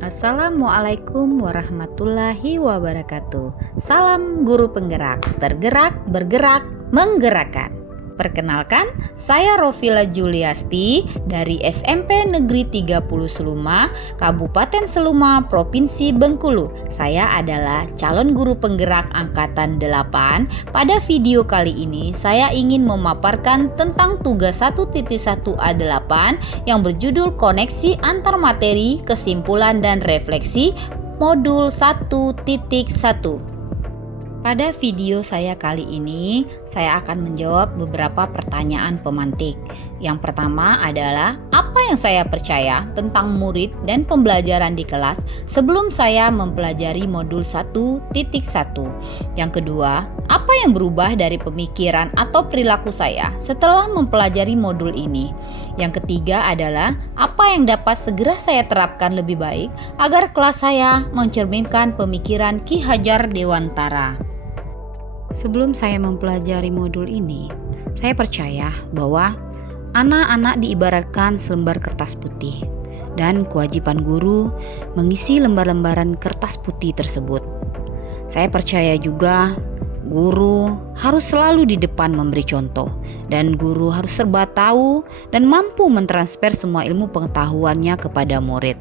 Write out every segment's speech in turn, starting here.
Assalamualaikum warahmatullahi wabarakatuh. Salam guru penggerak, tergerak, bergerak, menggerakkan. Perkenalkan, saya Rofila Juliasti dari SMP Negeri 30 Seluma, Kabupaten Seluma, Provinsi Bengkulu. Saya adalah calon guru penggerak angkatan 8. Pada video kali ini, saya ingin memaparkan tentang tugas 1.1A8 yang berjudul Koneksi Antar Materi, Kesimpulan dan Refleksi Modul 1.1. Pada video saya kali ini, saya akan menjawab beberapa pertanyaan pemantik. Yang pertama adalah, apa yang saya percaya tentang murid dan pembelajaran di kelas sebelum saya mempelajari modul 1.1? Yang kedua, apa yang berubah dari pemikiran atau perilaku saya setelah mempelajari modul ini? Yang ketiga adalah, apa yang dapat segera saya terapkan lebih baik agar kelas saya mencerminkan pemikiran Ki Hajar Dewantara. Sebelum saya mempelajari modul ini, saya percaya bahwa anak-anak diibaratkan selembar kertas putih dan kewajiban guru mengisi lembar-lembaran kertas putih tersebut. Saya percaya juga guru harus selalu di depan memberi contoh, dan guru harus serba tahu dan mampu mentransfer semua ilmu pengetahuannya kepada murid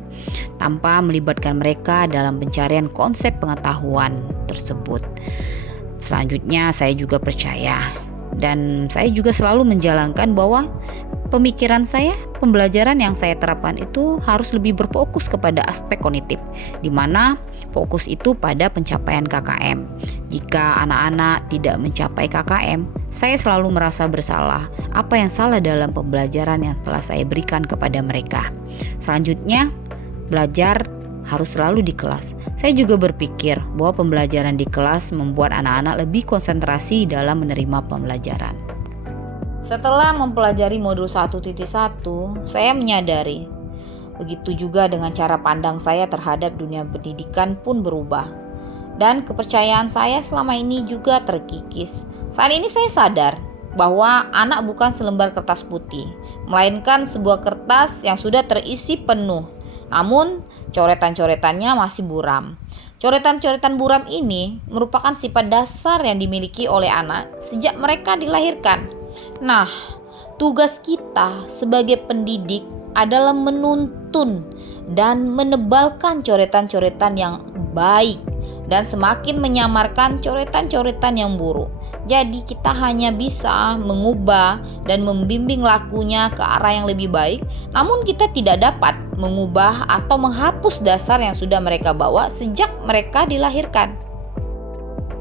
tanpa melibatkan mereka dalam pencarian konsep pengetahuan tersebut. Selanjutnya, saya juga percaya dan saya juga selalu menjalankan bahwa pemikiran saya, pembelajaran yang saya terapkan itu harus lebih berfokus kepada aspek kognitif, di mana fokus itu pada pencapaian KKM. Jika anak-anak tidak mencapai KKM, saya selalu merasa bersalah. Apa yang salah dalam pembelajaran yang telah saya berikan kepada mereka? Selanjutnya, belajar harus selalu di kelas. Saya juga berpikir bahwa pembelajaran di kelas membuat anak-anak lebih konsentrasi dalam menerima pembelajaran. Setelah mempelajari modul 1.1, saya menyadari begitu juga dengan cara pandang saya terhadap dunia pendidikan pun berubah. Dan kepercayaan saya selama ini juga terkikis. Saat ini saya sadar bahwa anak bukan selembar kertas putih, melainkan sebuah kertas yang sudah terisi penuh. Namun, coretan-coretannya masih buram. Coretan-coretan buram ini merupakan sifat dasar yang dimiliki oleh anak sejak mereka dilahirkan. Nah, tugas kita sebagai pendidik adalah menuntun dan menebalkan coretan-coretan yang baik dan semakin menyamarkan coretan-coretan yang buruk. Jadi kita hanya bisa mengubah dan membimbing lakunya ke arah yang lebih baik, namun kita tidak dapat mengubah atau menghapus dasar yang sudah mereka bawa sejak mereka dilahirkan.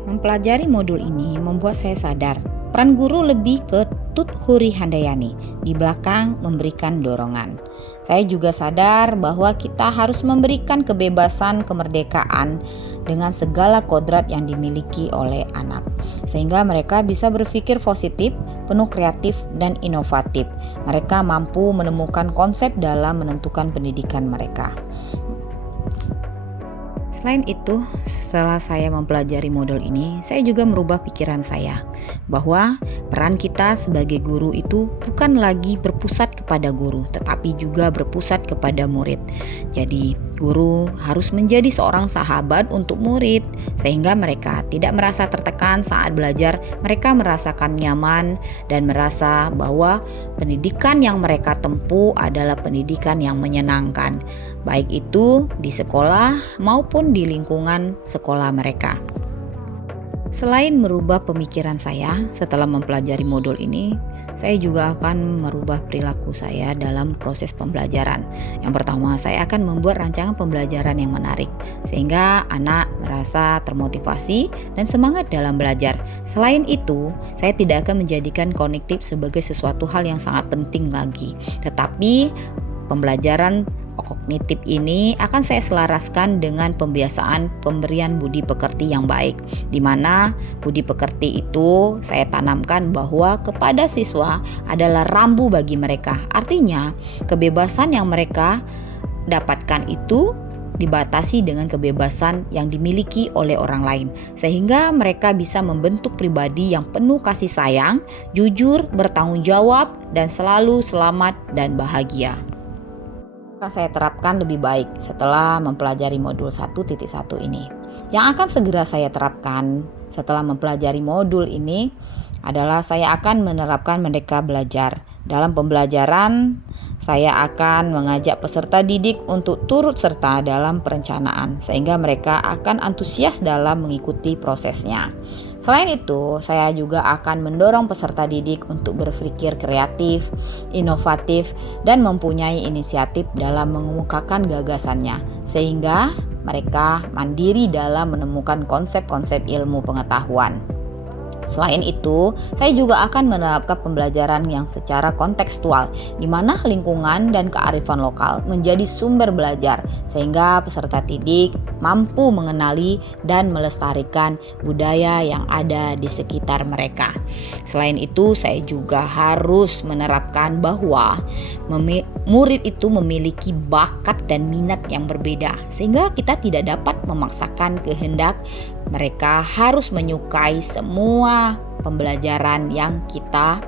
Mempelajari modul ini membuat saya sadar peran guru lebih ke Tut Huri Handayani, di belakang memberikan dorongan. Saya juga sadar bahwa kita harus memberikan kebebasan kemerdekaan dengan segala kodrat yang dimiliki oleh anak, sehingga mereka bisa berpikir positif, penuh kreatif dan inovatif. Mereka mampu menemukan konsep dalam menentukan pendidikan mereka. Selain itu, setelah saya mempelajari modul ini, saya juga merubah pikiran saya bahwa peran kita sebagai guru itu bukan lagi berpusat kepada guru, tetapi juga berpusat kepada murid. Jadi, guru harus menjadi seorang sahabat untuk murid, sehingga mereka tidak merasa tertekan saat belajar. Mereka merasakan nyaman dan merasa bahwa pendidikan yang mereka tempuh adalah pendidikan yang menyenangkan, baik itu di sekolah maupun di lingkungan sekolah mereka. Selain merubah pemikiran saya setelah mempelajari modul ini, saya juga akan merubah perilaku saya dalam proses pembelajaran. Yang pertama, saya akan membuat rancangan pembelajaran yang menarik, sehingga anak merasa termotivasi dan semangat dalam belajar. Selain itu, saya tidak akan menjadikan kognitif sebagai sesuatu hal yang sangat penting lagi, tetapi pembelajaran kognitif ini akan saya selaraskan dengan pembiasaan pemberian budi pekerti yang baik, di mana budi pekerti itu saya tanamkan bahwa kepada siswa adalah rambu bagi mereka. Artinya, kebebasan yang mereka dapatkan itu dibatasi dengan kebebasan yang dimiliki oleh orang lain, sehingga mereka bisa membentuk pribadi yang penuh kasih sayang, jujur, bertanggung jawab, dan selalu selamat dan bahagia. akan saya terapkan lebih baik setelah mempelajari modul 1.1 ini. Yang akan segera saya terapkan setelah mempelajari modul ini adalah saya akan menerapkan mereka belajar. Dalam pembelajaran, saya akan mengajak peserta didik untuk turut serta dalam perencanaan sehingga mereka akan antusias dalam mengikuti prosesnya. Selain itu, saya juga akan mendorong peserta didik untuk berpikir kreatif, inovatif, dan mempunyai inisiatif dalam mengemukakan gagasannya, sehingga mereka mandiri dalam menemukan konsep-konsep ilmu pengetahuan. Selain itu, saya juga akan menerapkan pembelajaran yang secara kontekstual, di mana lingkungan dan kearifan lokal menjadi sumber belajar, sehingga peserta didik mampu mengenali dan melestarikan budaya yang ada di sekitar mereka. Selain itu, saya juga harus menerapkan bahwa murid itu memiliki bakat dan minat yang berbeda, sehingga kita tidak dapat memaksakan kehendak. Mereka harus menyukai semua pembelajaran yang kita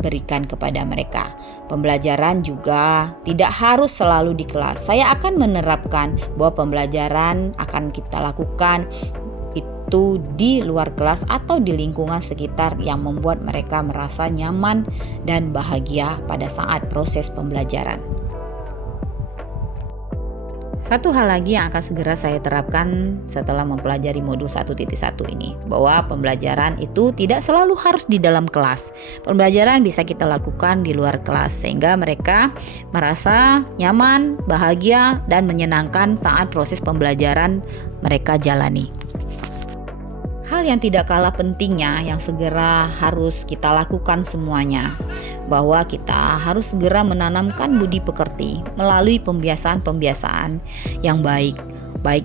berikan kepada mereka. Pembelajaran juga tidak harus selalu di kelas. Saya akan menerapkan bahwa pembelajaran akan kita lakukan itu di luar kelas atau di lingkungan sekitar yang membuat mereka merasa nyaman dan bahagia pada saat proses pembelajaran. Satu hal lagi yang akan segera saya terapkan setelah mempelajari modul 1.1 ini, bahwa pembelajaran itu tidak selalu harus di dalam kelas. Pembelajaran bisa kita lakukan di luar kelas sehingga mereka merasa nyaman, bahagia, dan menyenangkan saat proses pembelajaran mereka jalani. Hal yang tidak kalah pentingnya yang segera harus kita lakukan semuanya, bahwa kita harus segera menanamkan budi pekerti melalui pembiasaan-pembiasaan yang baik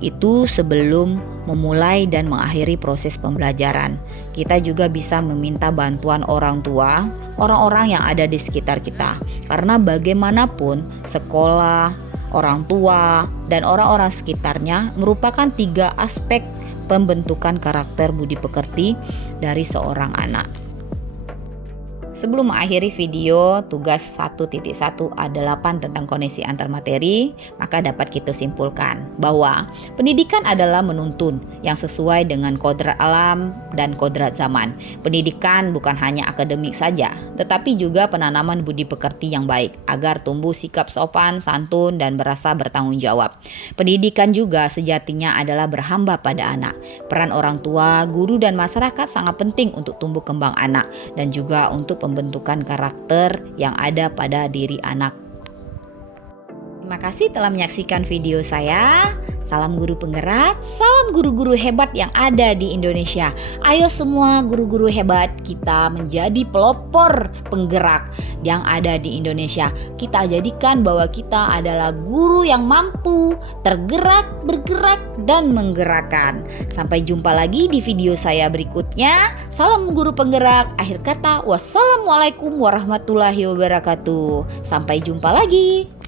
itu sebelum memulai dan mengakhiri proses pembelajaran. Kita juga bisa meminta bantuan orang tua, orang-orang yang ada di sekitar kita, karena bagaimanapun sekolah, orang tua, dan orang-orang sekitarnya merupakan 3 aspek pembentukan karakter budi pekerti dari seorang anak. Sebelum mengakhiri video tugas 1.1A8 tentang koneksi antar materi, maka dapat kita simpulkan bahwa pendidikan adalah menuntun yang sesuai dengan kodrat alam dan kodrat zaman. Pendidikan bukan hanya akademik saja, tetapi juga penanaman budi pekerti yang baik agar tumbuh sikap sopan, santun, dan berasa bertanggung jawab. Pendidikan juga sejatinya adalah berhamba pada anak. Peran orang tua, guru, dan masyarakat sangat penting untuk tumbuh kembang anak dan juga untuk pembentukan karakter yang ada pada diri anak. Terima kasih telah menyaksikan video saya. Salam guru penggerak, salam guru-guru hebat yang ada di Indonesia. Ayo semua guru-guru hebat, kita menjadi pelopor penggerak yang ada di Indonesia. Kita jadikan bahwa kita adalah guru yang mampu tergerak, bergerak, dan menggerakkan. Sampai jumpa lagi di video saya berikutnya. Salam guru penggerak. Akhir kata, wassalamualaikum warahmatullahi wabarakatuh. Sampai jumpa lagi.